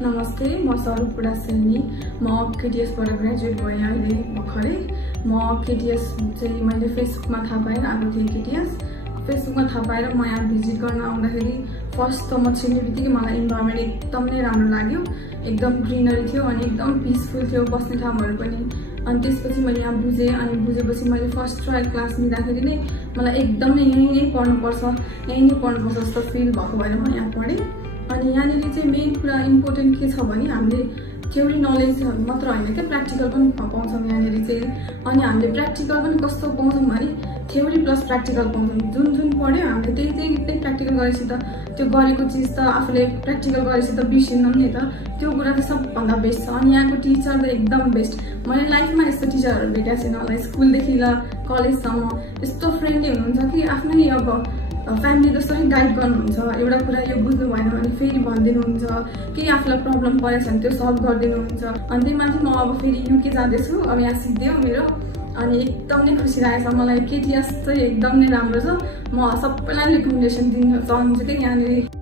नमस्ते, म स्वरूप सैनी। म केटीएसबाट ग्रेजुएट भएँ अहिले भर्खरै। म केटीएस चाहिँ मैले फेसबुकमा थाहा पाएर आएको थिएँ। केटीएस फेसबुकमा थाहा पाएर म यहाँ भिजिट गर्न आउँदाखेरि फर्स्ट त म छिर्ने बित्तिकै मलाई इन्भाइरोमेन्ट एकदम नै राम्रो लाग्यो। एकदम ग्रिनरी थियो अनि एकदम पिसफुल थियो बस्ने ठाउँहरू पनि। अनि त्यसपछि मैले यहाँ बुझेँ अनि बुझेपछि मैले फर्स्ट ट्रायल क्लास लिँदाखेरि नै मलाई एकदमै यहीँ नै पढ्नुपर्छ जस्तो फिल भएको भएर म यहाँ पढेँ। अनि यहाँनिर चाहिँ मेन कुरा इम्पोर्टेन्ट के छ भने हामीले थ्योरी नलेज मात्र होइन क्या, प्र्याक्टिकल पनि पाउँछौँ यहाँनिर चाहिँ। अनि हामीले प्र्याक्टिकल पनि कस्तो पाउँछौँ भने थ्योरी प्लस प्र्याक्टिकल पाउँछौँ। जुन पढ्यो हामीले त्यही प्र्याक्टिकल गरेपछि त त्यो गरेको चिज त आफूले प्र्याक्टिकल गरेपछि त बिर्सिँदैन नि त। त्यो कुरा त सबभन्दा बेस्ट छ। अनि यहाँको टिचर त एकदम बेस्ट। मैले लाइफमा यस्तो टिचरहरू भेटेको छैन होला। स्कुलदेखि ल कलेजसम्म यस्तो फ्रेन्डली हुनुहुन्छ कि आफ्नै अब फ्यामिली जस्तो नै गाइड गर्नुहुन्छ। एउटा कुरा यो बुझ्नु भएन भने फेरि भनिदिनुहुन्छ, केही आफूलाई प्रब्लम परेछ भने त्यो सल्भ गरिदिनुहुन्छ। अनि त्यही माथि म अब फेरि युके जाँदैछु, अब यहाँ सिक्दै हो मेरो। अनि एकदम नै खुसी लागेको छ मलाई। केटीएस चाहिँ एकदम नै राम्रो छ। म सबैलाई रिकमेन्डेसन दिन चाहन्छु कि यहाँनिर